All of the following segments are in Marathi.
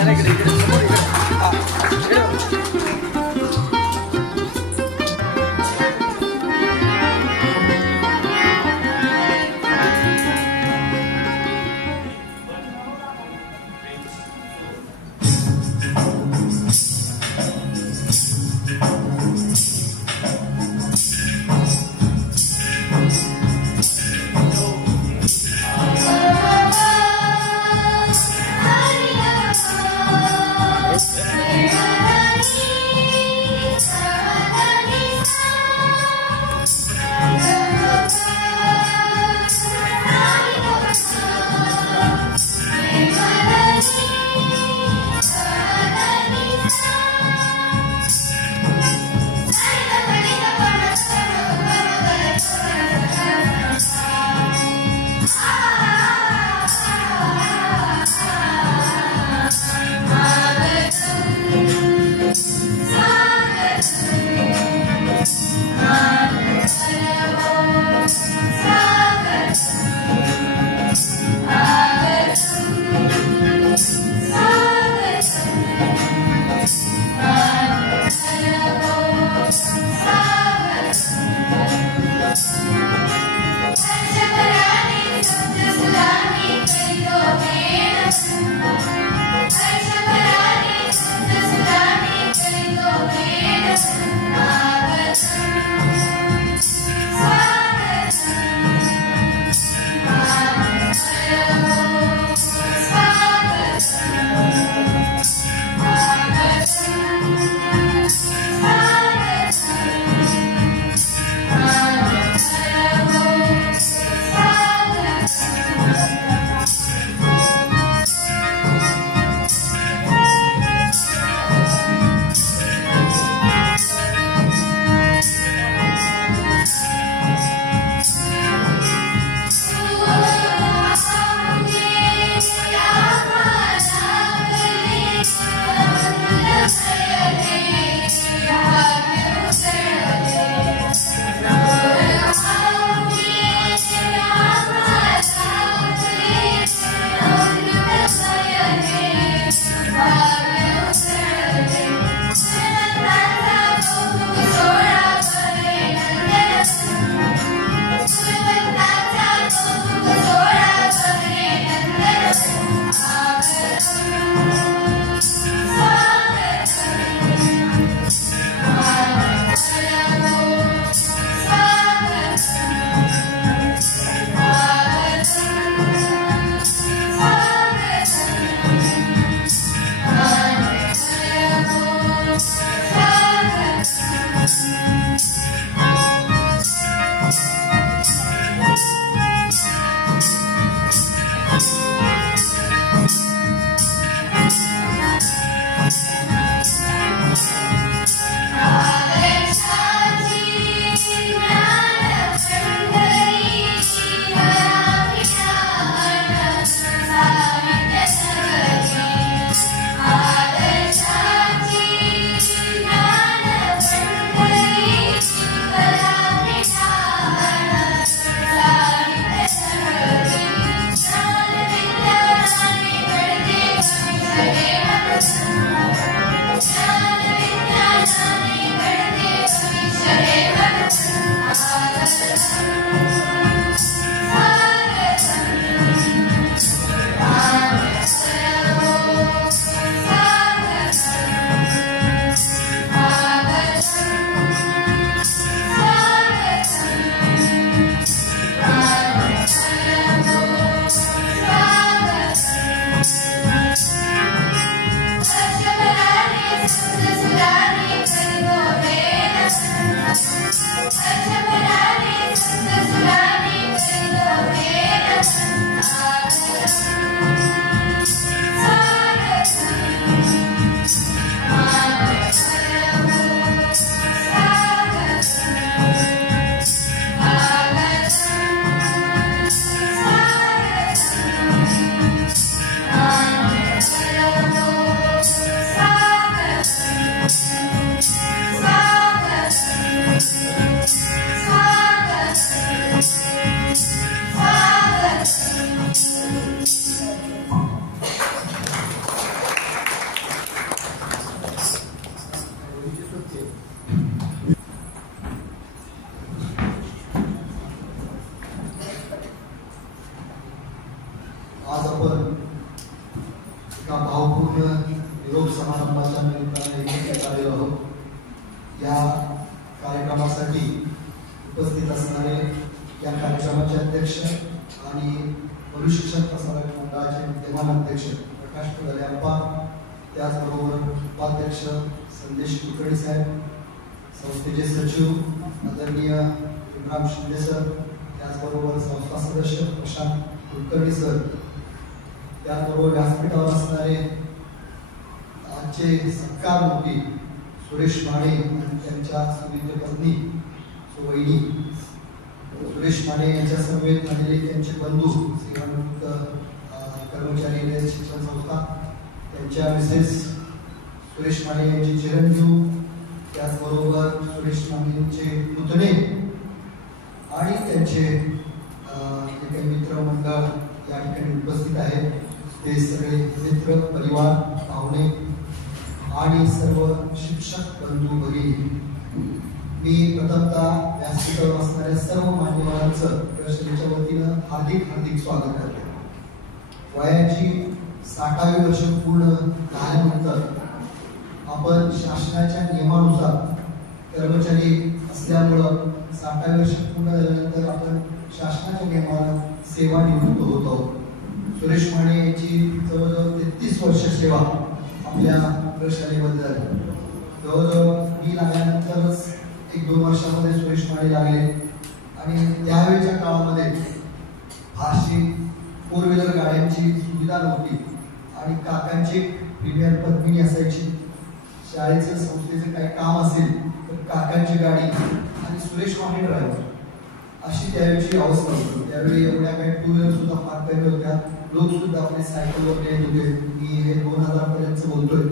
त्याला इकडे इकडे समोर इकडे. हा, इकडे बघ. एका भावपूर्ण निरोप समारंभाच्या निमित्ताने एकत्रित आलेलो आहोत. या कार्यक्रमासाठी उपस्थित असणारे या कार्यक्रमाचे अध्यक्ष आणि मनुशिक्षण प्रसारक मंडळाचे विद्यमान अध्यक्ष प्रकाश पुदाले अप्पा, त्याचबरोबर उपाध्यक्ष संदेश कुलकर्णी साहेब, संस्थेचे सचिव आदरणीय इम्रान शिंदे सर, त्याचबरोबर संस्था सदस्य प्रशांत कुलकर्णी सर, त्याचबरोबर व्यासपीठावर असणारे आजचे सत्कार मूर्ती सुरेश माने आणि त्यांच्या सुविद्य पत्नी वहिनी सुरेश माने यांच्या समवेत झालेले त्यांचे बंधू सेवानिवृत्त कर्मचारी शिक्षण संस्था, त्यांच्या मिसेस सुरेश माने यांचे चिरंजीव, त्याचबरोबर सुरेश मानेंचे पुतणे आणि त्यांचे काही मित्रमंडळ या ठिकाणी उपस्थित आहेत. ते सगळे मित्र परिवार, पाहुणे आणि सर्व शिक्षक बंधू भगिनी, मी प्रथमतः व्यासपीठावर असणाऱ्या सर्व मान्यवरांचं प्रशासनाच्या वतीनं हार्दिक स्वागत करतो. वयाची 60वी वर्ष पूर्ण झाल्यानंतर आपण शासनाच्या नियमानुसार कर्मचारी असल्यामुळं 60वी वर्ष पूर्ण झाल्यानंतर आपण शासनाच्या नियमानं सेवानिवृत्त होत आहोत. सुरेश माने यांची जवळजवळ 33 वर्ष सेवा आपल्या प्रशालेमध्ये झाली. जवळजवळ मी लागल्यानंतरच 1-2 वर्षामध्ये सुरेश माने लागले आणि त्यावेळेच्या काळामध्ये फारशी 4 व्हीलर गाड्यांची सुविधा नव्हती आणि काकांची प्रीमियर पद्मिनी असायची. शाळेचं संस्थेचं काही काम असेल तर काकांची गाडी आणि सुरेश माने ड्रायव्हर अशी त्यावेळेची अवस्था होती. त्यावेळी एवढ्या काही 2 व्हीलर सुद्धा फार कमी होत्या. लोक सुद्धा आपले सायकलवर येत होते. मी हे 2000 पर्यंत बोलतोय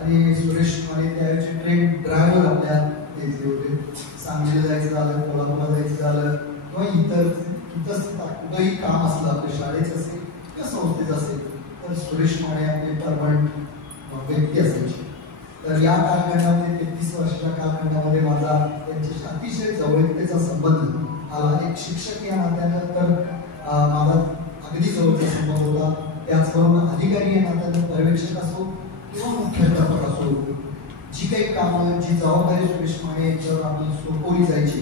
आणि सुरेश माने त्यावेळेचे ट्रेन ड्रायव्हर आपल्या येथे होते. सांगलीला जायचं झालं, कोल्हापूरला जायचं झालं किंवा इतर कुठंही काम असलं आपल्या शाळेचं असेल किंवा संस्थेचं असेल तर सुरेश माने आपले परमनंट व्यक्ती असायचे. तर या कालखंडामध्ये 33 वर्षाच्या कालखंडामध्ये माझा त्यांच्याशी अतिशय जवळीकतेचा संबंध आला. एक शिक्षक या नात्यानं तर माझा अगदी जवळचा संबंध होता. त्याचबरोबर अधिकारी या नात्यानं पर्यवेक्षक असो किंवा मुख्याध्यापक असो, जी काही कामं, जी जबाबदारी सुरेश माने यांच्यावर आपली सोपवली जायची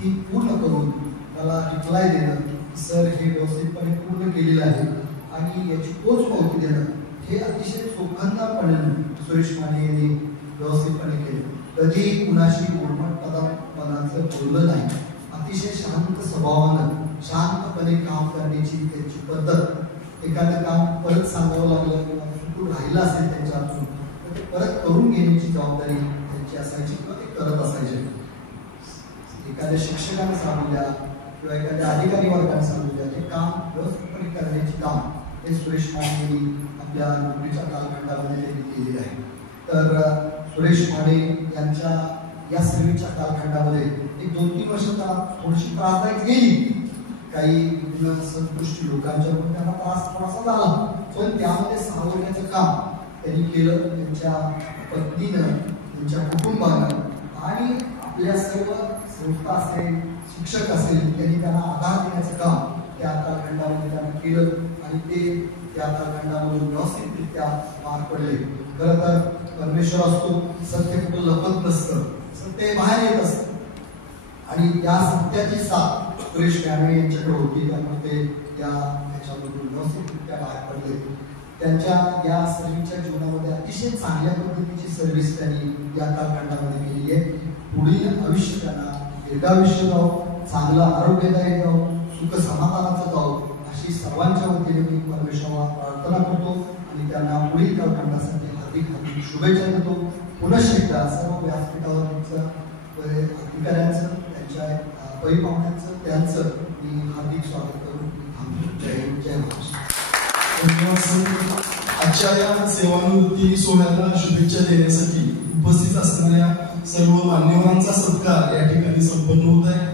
ती पूर्ण करून मला रिप्लाय देणं, सर हे व्यवस्थितपणे पूर्ण केलेलं आहे आणि याची पोचपावती देणं, हे अतिशय चोखंदापणाने सुरेश माने यांनी व्यवस्थितपणे केलं. कधी कुणाशी उर्मटपणाचं बोललं नाही. अतिशय शांत स्वभावानं शांतपणे काम करण्याची त्यांची पद्धत. एखादं काम परत सांगावं लागलं किंवा चुकून राहिलं असेल त्यांच्या हातून तर ते परत करून घेण्याची जबाबदारी त्यांची असायची किंवा ते करत असायचे. एखाद्या शिक्षकाने सांगू द्या किंवा एखाद्या अधिकारी वर्गाने सांगू द्या, ते काम व्यवस्थितपणे करण्याचे काम हे सुरेश माने यांनी आपल्या नोकरीच्या कालखंडामध्ये त्यांनी केलेले आहे. तर सुरेश माने यांच्या या सर्व्हिसच्या कालखंडामध्ये 1-2-3 वर्ष थोडीशी त्रासदायक गेली. काही संतुष्टी लोकांच्याकडून त्यांना त्रास थोडासा झाला, पण त्यामध्ये सावरण्याचं काम त्यांनी केलं. त्यांच्या पत्नीनं, त्यांच्या कुटुंबानं आणि आपल्या सर्व संस्था असेल, शिक्षक असेल, त्यांनी त्यांना आधार देण्याचं काम त्या कालखंडामध्ये त्यांना केलं आणि ते त्या कालखंडामधून व्यवस्थितरित्या पार पडले. खरं तर परमेश्वर असतो, सत्य कुठं लपत नसतं, सत्य बाहेर येत असतं आणि त्या सत्याची साथ सुरेश माने यांच्याकडे होती. त्यामुळे ते त्याच्यामधून व्यवस्थितरित्या बाहेर पडले. त्यांच्या या सर्व्हिसच्या जीवनामध्ये अतिशय चांगल्या पद्धतीची सर्व्हिस त्यांनी या कालखंडामध्ये केलेली आहे. पुढील आयुष्य त्यांना दीर्घायुष्य जावो, चांगलं आरोग्यदायी जावो, सुख समाधानाचं जावो अशी सर्वांच्या वतीने मी परमेश्वराला प्रार्थना करतो आणि त्यांना पुढील कालखंडासाठी हार्दिक शुभेच्छा देतो. पुनश्च एकदा सर्व व्यासपीठावर अधिकाऱ्यांचं, त्यांच्या परिपालनाचं, त्यांचं मी हार्दिक स्वागत करून थांबतो. जय हिंद, जय महाराष्ट्र. आजच्या या सेवानिवृत्ती सोहळ्याला शुभेच्छा देण्यासाठी उपस्थित असणाऱ्या सर्व मान्यवरांचा सत्कार या ठिकाणी संपन्न होत आहे.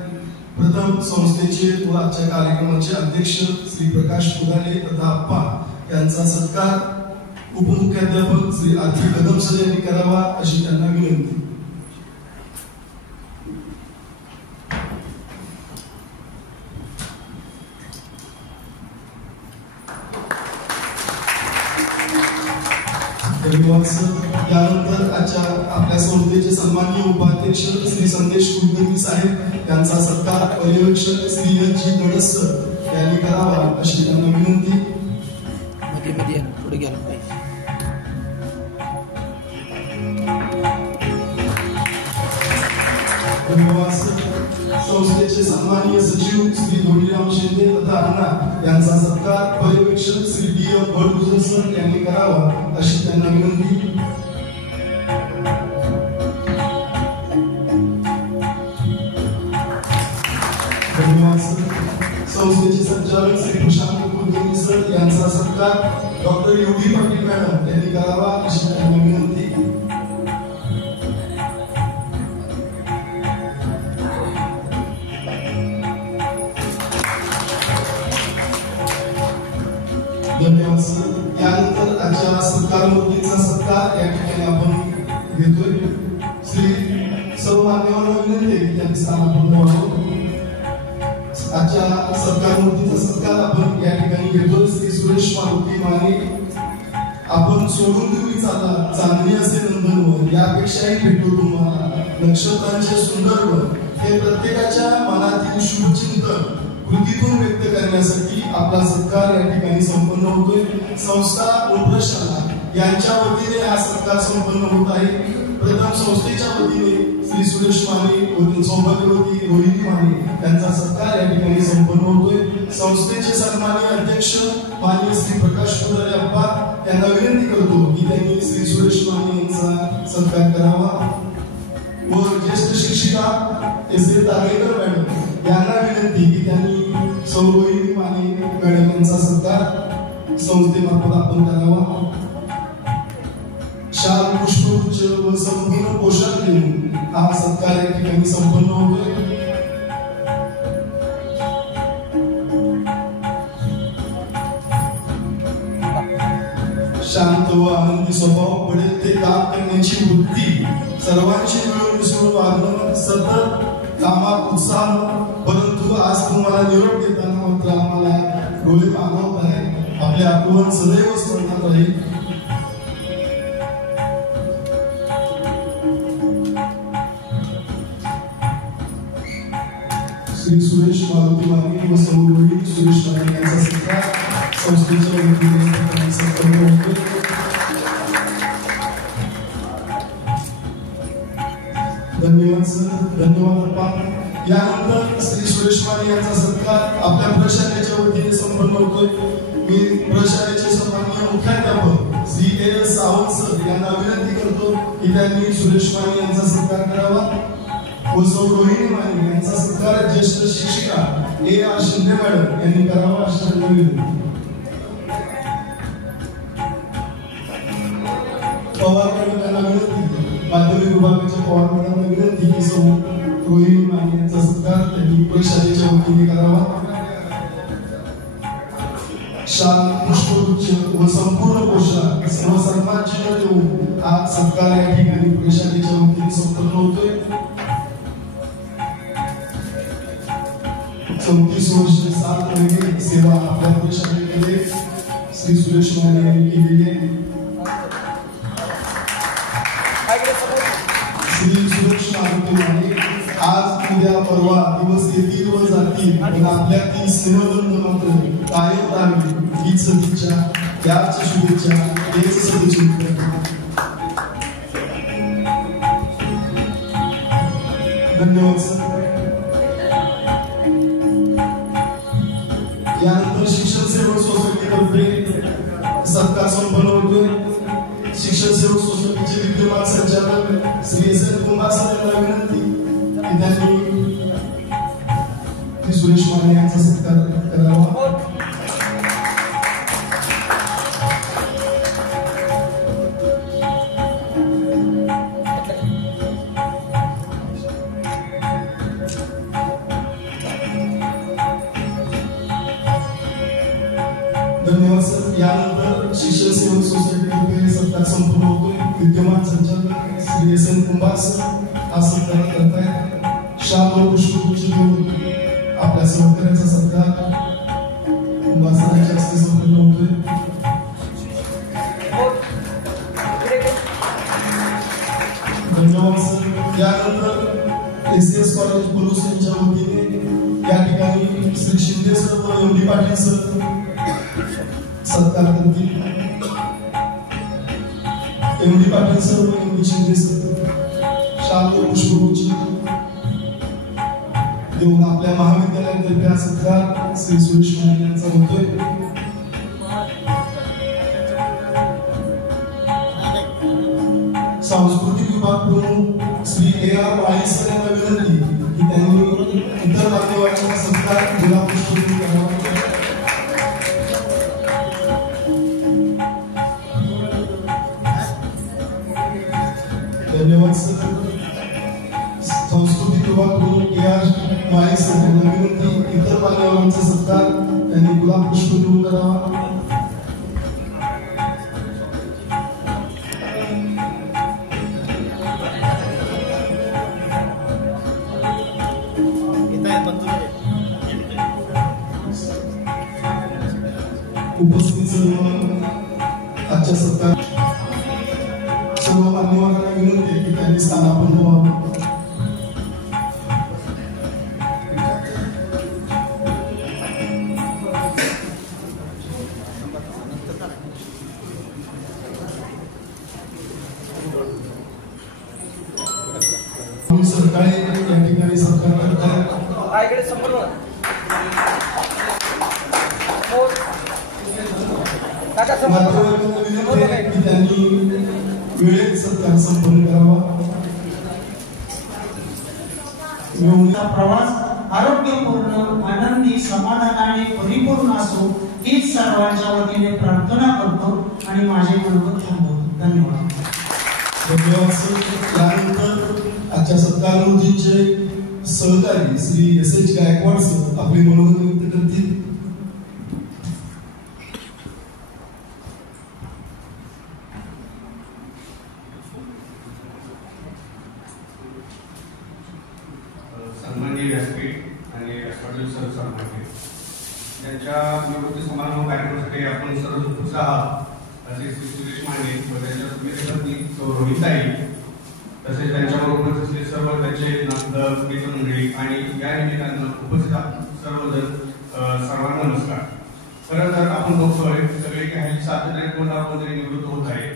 प्रथम संस्थेचे व आजच्या कार्यक्रमाचे अध्यक्ष श्री प्रकाश पुदाले तथा अप्पा यांचा सत्कार उपमुख्याध्यापक श्री आरती कदम सर यांनी करावा अशी त्यांना विनंती. धन्यवाद सर. यानंतर आजच्या आपल्या संस्थेचे सन्माननीय उपाध्यक्ष श्री संदेश कुलकर्णी साहेब यांचा सत्कार पर्यवेक्षक श्री एच.जी. गडस सर यांनी करावा अशी त्यांना विनंती. पुढे गेला पाहिजे. धन्यवाद सर. संस्थेचे सन्माननीय सचिव श्री धोंडीराम शिंदे तथा अण्णा यांचा सत्कार पर्यवेक्षक श्री डी.एम. भटगुजर सर यांनी करावा अशी त्यांना विनंती. धन्यवाद सर. संस्थेचे संचालक श्री प्रशांत कुलकर्णी सर यांचा सत्कार डॉक्टर योगी पाटील मॅडम यांनी करावा अशी त्यांना विनंती. धन्यवाद सर. यानंतर आजच्या सत्कार मूर्तीचा सत्कार या ठिकाणी आपण घेतोय. श्री सर्व मान्यवरांना विनंती आहे की त्यांनी स्थान आपण व्हावं. आजच्या सत्कार मूर्तीचा सत्कार आपण या ठिकाणी घेतोय. श्री सुरेश मारुती माने. आपण सोडून तुम्ही चाला चांदणी असे नंदनवन यापेक्षाही भेटू तुम्हाला नक्षत्रांचे सुंदर वन. हे प्रत्येकाच्या मनातील शुभचिंतन कृतीतून व्यक्त करण्यासाठी आपला सत्कार या ठिकाणी संपन्न होतोय. संस्था उपप्रशाला यांच्या वतीने हा सत्कार संपन्न होत आहे. प्रथम संस्थेच्या वतीने श्री सुरेश माने व सौभाग्यवती रोहिणी माने यांचा सत्कार या ठिकाणी संपन्न होतोय. संस्थेचे सन्माननीय अध्यक्ष माननीय श्री प्रकाश पुजारी अप्पा यांना विनंती करतो की त्यांनी श्री सुरेश माने यांचा सत्कार करावा. व ज्येष्ठ शिक्षिका एस ए तारेकर मॅडम यांना विनंती की त्यांनी रोहिणी माने मॅडम यांचा सत्कार संस्थेमार्फत आपण करावा. शाल पुष्पगुच्छ व संपूर्ण पोशाख देऊन हा सत्कार या ठिकाणी संपन्न होतोय. शांत व आनंदी स्वभाव पडेल ते काम करण्याची वृत्ती सर्वांची मिळून मिसळून वागणं सतत कामात उत्साह. परंतु आज तुम्हाला निरोप देताना मात्र आम्हाला डोळे मागवत आहे. आपले आठवण सदैव स्मरणात राहील. श्री सुरेश मारुती माने व सौरोहिणी सुरेश माने यांचा सत्कार संस्थेच्या वतीने संपन्न होतोय. धन्यवाद सर. धन्यवाद अप्पा. यानंतर श्री सुरेश माने यांचा सत्कार आपल्या प्रशालेच्या वतीने संपन्न होतोय. मी प्रशालेचे सन्माननीय मुख्याध्यापक श्री ए सावंत सर यांना विनंती करतो की त्यांनी सुरेश माने यांचा सत्कार करावा. व रोहिणी माने यांचा सत्कार ज्येष्ठ शिक्षिका ए आर शिंदे मॅडम यांनी करावा अशी विनंती. पवार मॅडम यांना विनंती, माध्यमिक विभागाच्या पवार मॅडमना विनंती की रोहिणी माने यांचा सत्कार त्यांनी प्रशालेच्या वतीने करावा. शाल पुष्पगुच्छ व संपूर्ण पोशाख सर्व सन्मान चिन्ह देऊन हा सत्कार या ठिकाणी प्रशालेच्या वतीने संपन्न होतोय. 34 वर्ष 7 महिने सेवा आपल्या प्रशालेमध्ये श्री सुरेश माने यांनी केलेली आहे. श्री सुरेश मारुती माने आज उद्या परवा दिवस येतील व जातील पण आपल्यातील स्नेहबंध मात्र कायम राहावे हीच सदिच्छा, त्याच शुभेच्छा, हेच सदिच्छा. धन्यवाद सर. यानंतर शिक्षण सेवक सोसायटीतर्फे सत्कार संपन्न होतोय. शिक्षण सेवक सोसायटीचे विद्यमान संचालक श्री एस एन कुंभार सर यांना विनंती की त्यांनी सुरेश माने यांचा सत्कार करावा. धन्यवाद सर. यानंतर शिक्षण सेवक सोसायटीतर्फे सत्कार संपन्न होतोय. विद्यमान संचालक श्री एस एन कुंभार सर हा सत्कार करतायत. शाल व पुष्पगुच्छ देऊन आपल्या सहकार्याचा सत्कार कुंभार सरांच्या हस्ते संपन्न होतोय. यानंतर एसीएस कॉलेज बुलूस यांच्या वतीने या ठिकाणी श्री शिंदे सर व एम.डी. पाटील सर सत्कार करतील. एम.डी. पाटील सर व एम.डी. शिंदे सर शाल व पुष्पगुच्छ देऊन आपल्या महाविद्यालयातर्फे हा सत्कार श्री सुरेश माने यांचा होतोय. सांस्कृतिक विभाग प्रमुख श्री A.R. माळी सर यांना विनंती की त्यांनी इतर मान्यवरांचा सत्कार गुलाबपुष्प देऊन करावा. धन्यवाद सर. सांस्कृतिक विभाग प्रमुख A.R. माळी सर यांना विनंती इतर मान्यवरांचा सत्कार त्यांनी गुलाबपुष्प देऊन करावा. उपस्थित सर्व आजच्या सत्कार सर्व मान्यवरांना विनंती आहे की त्यांनी स्थानापन्न व्हावं. सरकारी या ठिकाणी सत्कार करतात. त्यांनी वेळेत सत्कार संपन्न करावा. प्रवास आरोग्यपूर्ण, आनंदी, समाधानाने परिपूर्ण असो हीच सर्वांच्या वतीने प्रार्थना करतो आणि माझे मनोगत थांबवतो. धन्यवाद. धन्यवाद सर. यानंतर आजच्या सत्कारमूर्तींचे सहकारी श्री S.H. गायकवाड सर आपले मनोगत व्यक्त करतील. सन्माननीय व्यासपीठ आणि व्यासपीठातील सर्व सन्माननीय त्यांच्या निवृत्ती समारंभ कार्यक्रमासाठी आपण सर्व उत्साह असे श्री सुरेश माने व त्यांच्या सुमित्रपत्नी रोहिताई तसेच त्यांच्याबरोबर असलेले सर्व त्यांचे मित्रमंडळी आणि या निमित्तानं उपस्थित सर्वजण सर्वांना नमस्कार. खरं तर आपण बघतोय सगळे काही सातत्याने कोणाकोणतरी निवृत्त होत आहे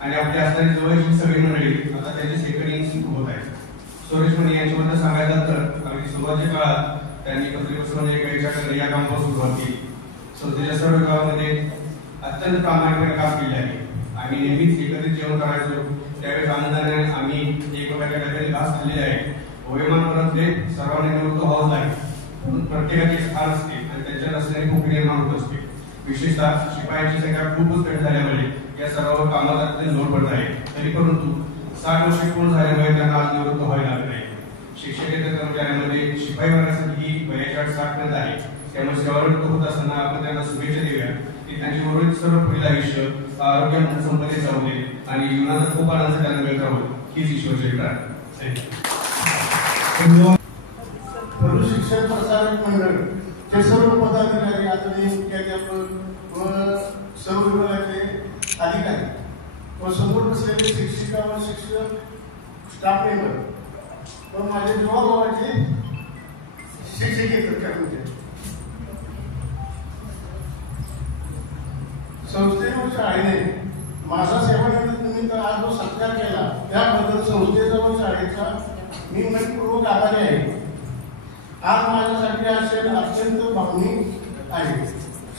आणि आपली असणारी जवळची सगळी मंडळी आता त्यांची सेकंडिंग सुरू होत आहे. सुरेश माने यांच्याबद्दल सांगायचं तर अगदी सुरुवातीच्या काळात त्यांनी पत्रिकापासून या कामावर सुरुवात केली. संस्थेच्या सर्व विभागामध्ये अत्यंत प्रामाणिकपणे काम केले आहे. आम्ही नेहमीच एकत्रित जेवण करायचो. त्यावेळेस आनंदाने आम्ही एकमेकांच्या डब्याने घास खाल्लेले आहे. वयोमान परत सर्वांनी निवृत्त व्हावं लागेल. प्रत्येकाची स्थान असते आणि त्यांच्या रस्त्याने खूप निर्माण होत असते. विशेषतः शिपायांची संख्या खूपच कमी झाल्यामुळे या सर्वांवर कामात अत्यंत लोड पडत आहे. तरी परंतु 60 वर्षे पूर्ण झाल्यामुळे त्यांना आज निवृत्त व्हायला लागले नाही. शिक्षकेतर कर्मचाऱ्यांमध्ये शिपाई वर्गासाठी ही वयाची अट 60 पर्यंत आहे. त्यामुळे सेवानिवृत्त होत असताना आपण त्यांना शुभेच्छा देऊया की त्यांची उर्वरित सर्व पुढील आयुष्य आरोग्य संपत्ती चालू दे आणि जीवनाचा खूप आनंद त्यांना मिळत राहू हीच ईश्वरची प्रार्थना. धन्यवाद. शिक्षण प्रसारक मंडळ चे सर्व पदाधिकारी, आदरणीय मुख्याध्यापक व सर्व विभागाचे अधिकारी व समोर बसलेले शिक्षिका व शिक्षक, स्टाफ मेंबर व माझे जीवाभावाचे शिक्षकेतर कर्मचारी, संस्थेने व शाळेने माझा सेवानिवृत्तीनिमित्त आज जो सत्कार केला त्याबद्दल संस्थेचा व शाळेचा मी मनपूर्वक आभारी आहे. आज माझ्यासाठी असेल अत्यंत भावनिक आहे.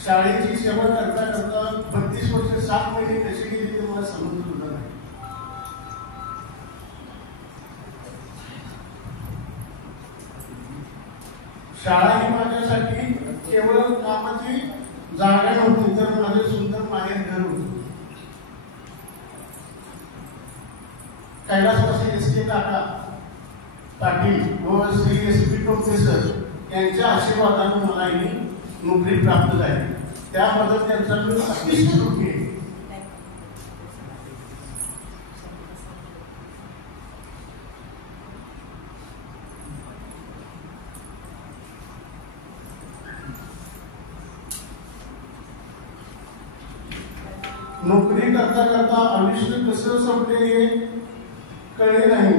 शाळेची सेवा करता करता 32 वर्ष 7 महिने कशी गेली ते मला समजून सुद्धा नाही. शाळा ही माझ्यासाठी केवळ कामाची जागा नव्हती तर माझे सुंदर माहेर घर होते. कैलासवासी S.K. काका पाटील व श्री S.P. टोपे सर यांच्या आशीर्वादाने मला ही नोकरी प्राप्त झाली. त्याबद्दल त्यांचा मी अतिशय ऋणी आहे. नोकरी करता करता आयुष्य कसं संपले हे कळले नाही.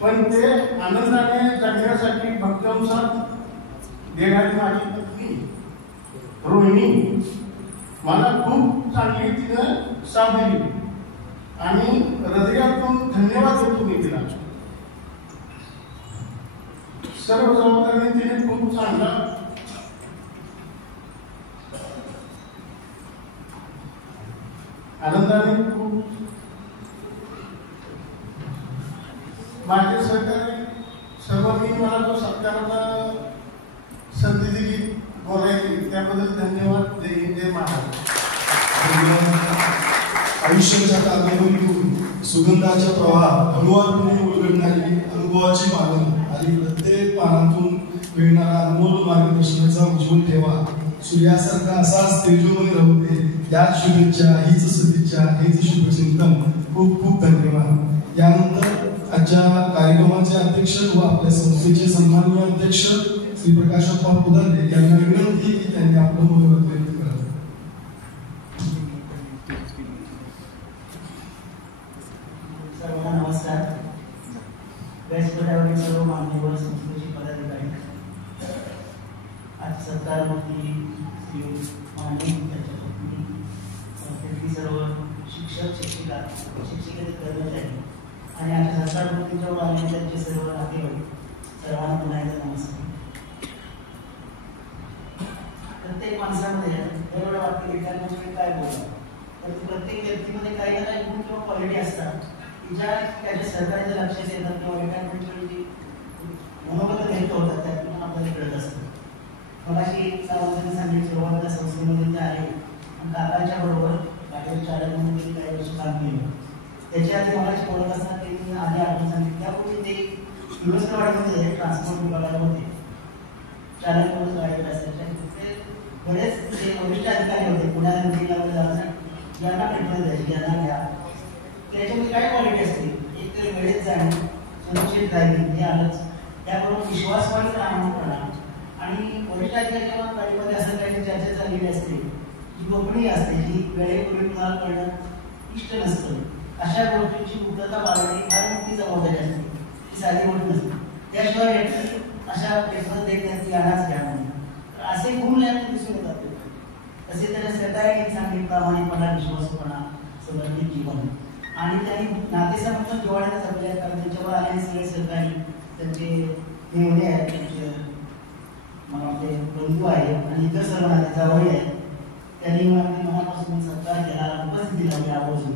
पण ते आनंदाने जगण्यासाठी भक्कम साथ देणारी माझी पत्नी रोहिणी मला खूप चांगली तिनं साथ दिली आणि हृदयातून धन्यवाद देतो मी तिला. सर्व जबाबदारी तिने खूप चांगला आनंदाने खूप माझे सहकारी सर्वांनी मला जो सत्काराला संधी दिली बोलायची त्याबद्दल धन्यवाद. जय हिंद जय महाराष्ट्र. आयुष्याच्या कादंबरीतून सुगंधाच्या प्रवाहात हळुवारपणे उलगडणारी अनुभवाची मागणी आणि प्रत्येक पानातून मिळणारा अनमोल मार्गदर्शनाचा उज्ज्वल ठेवा सूर्यासारखा असाच तेजोमय राहू दे. या शुभेच्छा, हीच सदिच्छा, हेच शुभचिंतन. खूप खूप धन्यवाद. यानंतर आजच्या कार्यक्रमाचे अध्यक्ष व आपल्या संस्थेचे सन्माननीय अध्यक्ष श्री प्रकाशप्पा पुदारे यांना विनंती की त्यांनी आपलं मनोगत व्यक्त करावं. सर्वांना नमस्कार. व्यासपीठावरील सर्व मान्यवर संस्थेचे पदाधिकारी, आज सत्कारमूर्ती श्री माननीय त्यांच्या पत्नी, संस्थेतील सर्व शिक्षक, शिक्षिका, शिक्षिकेचे कर्मचारी आणि आजच्या सत्कारमूर्तींच्या आलेले त्यांचे सर्व नातेवाईक, सर्वांना पुन्हा एकदा नमस्कार. प्रत्येक माणसामध्ये वेगवेगळ्या वाक्य विचारण्याचे काय बोलतात, तर प्रत्येक व्यक्तीमध्ये काही ना काही गुण किंवा क्वालिटी असतात की ज्या त्याच्या सहकार्याच्या लक्षात येतात किंवा एकांची जी मनोगत व्यक्त होतात त्यातून आपल्याला कळत असतं. मगाशी सावंतांनी सांगितलं सुरुवातीला संस्थेमध्ये ते आहे आणि काकांच्या बरोबर गाडीवर चालक म्हणून त्यांनी काही वर्ष काम केलं. त्याच्या आधी मगाशी बोलत असताना त्यांनी आधी आठवण सांगितलं त्यापूर्वी ते युनिव्हर्सिटीवाडीमध्ये ट्रान्सपोर्ट विभागामध्ये चालक म्हणून गाडीवर असायचे. बरेच जे वरिष्ठ अधिकारी होते पुण्याला यांना भेटलं द्यायची, यांना घ्या. त्याच्यामध्ये काय क्वालिटी असते, एक तर वेळेत जाणे, सुरक्षित ड्रायव्हिंग हे आलंच, त्याबरोबर विश्वासवादी प्रामाणिकपणा आणि वरिष्ठ अधिकाऱ्यांच्या गाडीमध्ये असं काही चर्चा चाललेली असते जी गोपनीय असते, जी वेळेपूर्वी कुणाला कळणं इष्ट नसतं. अशा गोष्टींची मुक्तता बाळगणे फार मोठी जबाबदारी असते, ती साधी गोष्ट नसते. त्याशिवाय व्यक्ती अशा पेपर देखण्याची आणाच घ्या म्हणून असे गुण यात दिसून येतात. तसे त्याच्या सहकार्याने चांगली प्रामाणिकपणा, विश्वासपणा, समर्पित जीवन आणि त्यांनी नातेसंबंध जिव्हाळ्याने जपले आहेत. कारण त्यांच्यावर आलेले सगळे सहकारी, त्यांचे मेवणे आहेत, त्यांचे मला वाटते बंधू आहेत आणि इतर सर्व नाते जावळी आहेत. त्यांनी मनापासून सत्कार केला, उपस्थिती लावली आवर्जून.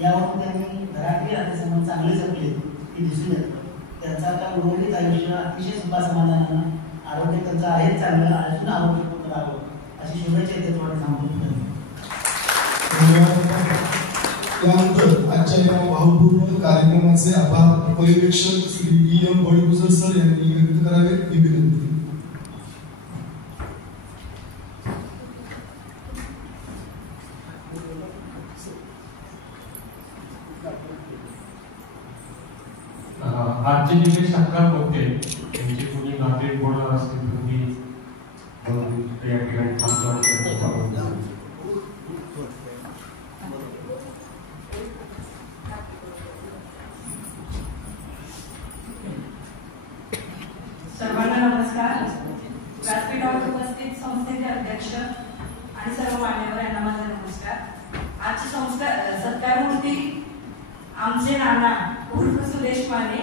यावरून त्यांनी घरातील नातेसंबंध चांगले जपले हे दिसून येतं. त्यांचा आता उर्वरित आयुष्य अतिशय सुखासमाधानानं, आरोग्य त्यांचं आहे चांगलं, अजून आरोग्यपूर्ण राहावं अशी शुभेच्छा देतो आणि थांबतो. त्यानंतर आजच्या या भावपूर्ण कार्यक्रमाचे आभार पर्यवेक्षक श्री E.M. बळीगुजर सर यांनी व्यक्त करावे ही विनंती. आजचे जे काही सत्कार होते त्यांचे कोणी नाते बोलणार असतील तर मी या ठिकाणी थांबतो. सर्वांना नमस्कार. व्यासपीठावर उपस्थित संस्थेचे अध्यक्ष आणि सर्व मान्यवर यांना माझा नमस्कार. आजची सत्कारमूर्ती आमचे नाना उर्फ सुरेश माने.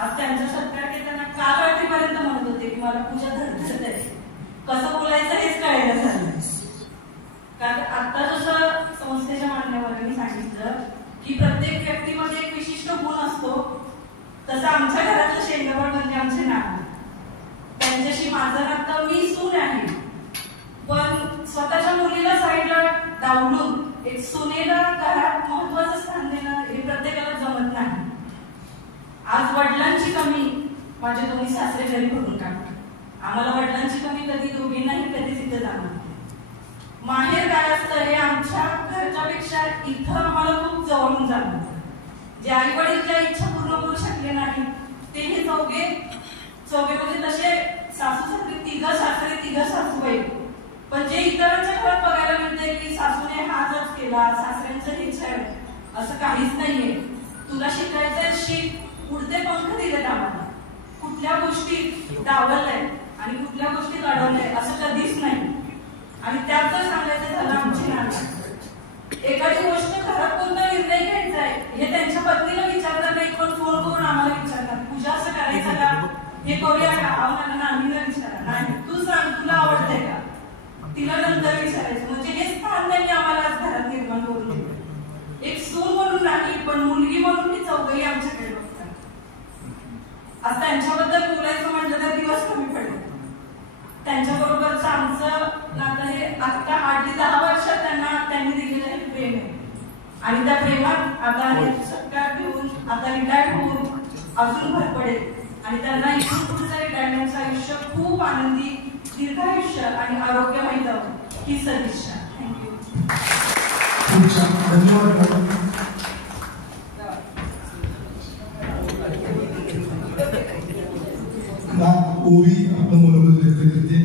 आज त्यांचा सत्कार केताना काल रात्रीपर्यंत म्हणत होते की मला पूजा धरधरत आहे, कसं बोलायचं हेच कळायला झालं. कारण आता जसं संस्थेच्या मान्यवरांनी सांगितलं की प्रत्येक व्यक्तीमध्ये एक विशिष्ट गुण असतो, तसं आमच्या घरातलं शेंगाबाळ म्हणजे आमचे नाना. त्यांच्याशी माझं नातं, मी सून आहे पण स्वतःच्या मुलीला साईडला डावलून एक सुनेला घरात महत्वाचं स्थान देणं हे प्रत्येकाला जमत नाही. आज वडिलांची कमी माझे दोन्ही सासरे घरी भरून काढतात. आम्हाला वडिलांची कमी कधी दोघींनाही कधीच इथं जाणार. माहेर काय असतं हे आमच्या घरच्यापेक्षा इथं आम्हाला खूप जवळून जाणवतं. जे आई वडील ज्या इच्छा पूर्ण करू शकले नाही ते हे चौघे म्हणजे तसे सासू सासरे, तिघं सासरे तिघं सासूबाई. पण जे इतरांच्या घरात बघायला मिळते की सासूने हाच केला, सासऱ्यांचं हेच आहे, असं काहीच नाहीये. तुला शिकायचंय शिक, उडते पंख दिलेत आम्हाला. कुठल्या गोष्टी डावललंय आणि कुठल्या गोष्टी अडवलंय असं कधीच नाही. आणि त्यात जर सांगायचं झालं आमची नाना, एखादी गोष्ट घरात कोणता निर्णय घ्यायचा आहे हे त्यांच्या पत्नीला विचारणार नाही, पण फोन करून आम्हाला विचारणार, पूजा असं करायचं का, हे करूया का, नानीला विचारा, नाही तू सांग तुला आवडतंय का, तिला नंतर विचारायचं. म्हणजे हे स्थान त्यांनी आम्हाला आज घरात निर्माण करून दिलं. एक सून म्हणून नाही पण मुलगी म्हणून ती चौघही आमच्याकडे बघतात. आज त्यांच्याबद्दल बोलायचं म्हटलं तर दिवस कमी पडले. त्यांच्याबरोबरच आमचं नातं हे आता 8 ते 10 वर्षात त्यांनी दिलेलं हे प्रेम आहे. आणि त्या प्रेमात आता सत्कार घेऊन आता रिटायर होऊन अजून भर पडेल. आणि त्यांना इथून पुढचं रिटायरमेंटचं आयुष्य खूप आनंदी, दीर्घायुष्य आणि आरोग्यमय जावं ही सदिच्छा. थँक्यू. खूप छान, धन्यवाद. ओवी आपलं मनोगत व्यक्त करते.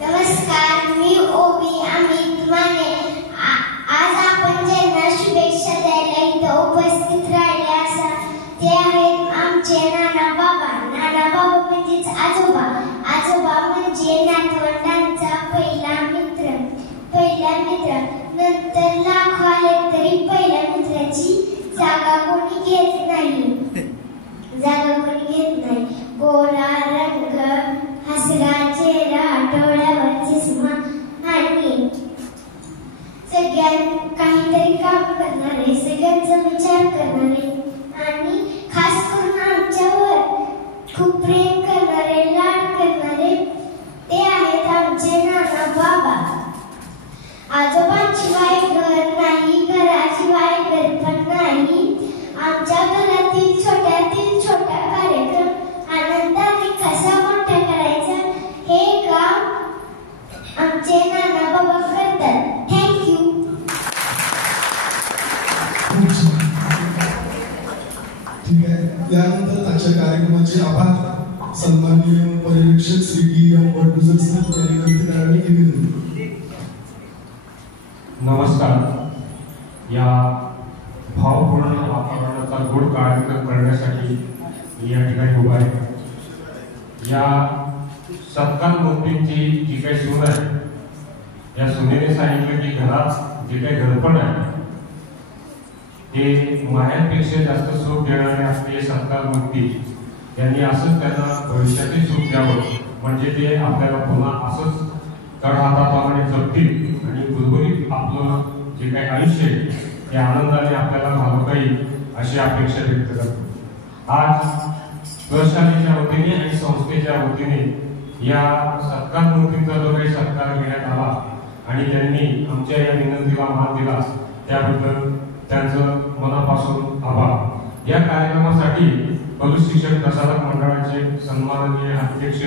नमस्कार, मी ओवी अमित माने. आज आपण ज्यांना शुभेच्छा द्यायला इथं उपस्थित राहिले असा ते आहेत आमचे नाना बाबा. नाना बाबा म्हणजेच आजोबा. आजोबा म्हणजे नातवंडांचा पहिला मित्र. नंतर लाखो आले तरी पहिल्या मित्राची जागा कोणी घेत नाही. गोरा रंग, हसरा चेहरा, डोळ्यावर चष्मा आणि सगळ्यात काहीतरी काम करणारे, सगळ्यांचा विचार करणारे आणि खास करून आमच्यावर खूप प्रेम करणारे, लाड करणारे ते आहेत आमचे नाना बाबा. आजोबांशिवाय घर नाही, घराशिवाय घर पण नाही. आमच्या घरातील छोट्यातील छोटा कार्यक्रम आनंदाने कसा मोठा करायचा हे काम आमचे नाना बाबा करतात. थँक्यू. ठीक आहे, त्यानंतर आजच्या कार्यक्रमाचे आभार सन्माननीय पर्यवेक्षक श्री डी.एम. वडगुजर सर यांनी व्यक्त करावे की विनंती. नमस्कार. या भावपूर्ण वातावरणाचा गोड कार्यक्रम करण्यासाठी मी या ठिकाणी उभा आहे. या सत्कार मूर्तींची जी काही सून आहे, या सुनेने सांगितलं की घरात जे काही घरपण आहे ते मायांपेक्षा जास्त सुख देणारे असलेले सत्कार मूर्ती यांनी असंच त्यांना भविष्यातील सुख द्यावं, म्हणजे ते आपल्याला पुन्हा असंच तळहाताप्रमाणे जपतील आणि गुलगुलीत आपलं जे काही आयुष्य आहे ते आनंदाने आपल्याला घालवता येईल अशी अपेक्षा व्यक्त करतो. आज प्रशालेच्या वतीने आणि संस्थेच्या वतीने या सत्कार मूर्तींचा जो काही सत्कार घेण्यात आला आणि त्यांनी आमच्या या विनंतीला मान दिला त्याबद्दल त्यांचं मनापासून आभार. या कार्यक्रमासाठी पलू शिक्षक प्रसारक मंडळाचे सन्माननीय अध्यक्ष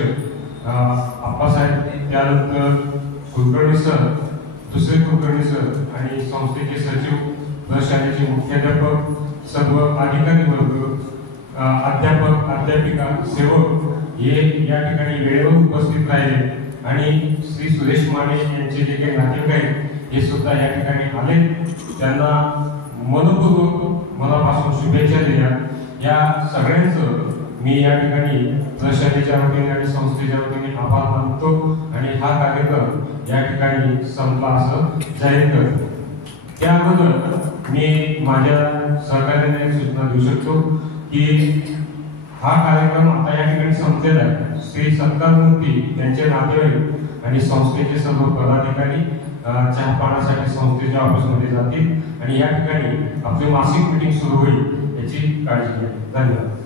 आप्पासाहेब, त्यानंतर कुलकर्णी सर, दुसरे कुलकर्णी सर आणि संस्थेचे सचिव, प्रशालेचे मुख्याध्यापक, सर्व अधिकारी वर्ग, अध्यापक, अध्यापिका, सेवक हे या ठिकाणी वेळेवर उपस्थित राहिले आणि श्री सुरेश माने यांचे जे काही नातेवाईक आहेत हे सुद्धा या ठिकाणी आले. त्यांना मनपूर्वक मनापासून शुभेच्छा दिल्या. या सगळ्यांचं मी या ठिकाणी प्रशालेच्या वतीने आणि संस्थेच्या वतीने आभार मानतो आणि हा कार्यक्रम या ठिकाणी संपला असं जाहीर करतो. त्याबद्दल मी माझ्या सहकार्याने एक सूचना देऊ शकतो की हा कार्यक्रम आता या ठिकाणी संपलेला आहे. श्री सत्कार मूर्ती त्यांचे नातेवाईक आणि संस्थेचे सर्व पदाधिकारी चहा पाण्यासाठी संस्थेच्या ऑफिसमध्ये जातील आणि या ठिकाणी आपली मासिक मीटिंग सुरू होईल याची काळजी घ्या. धन्यवाद.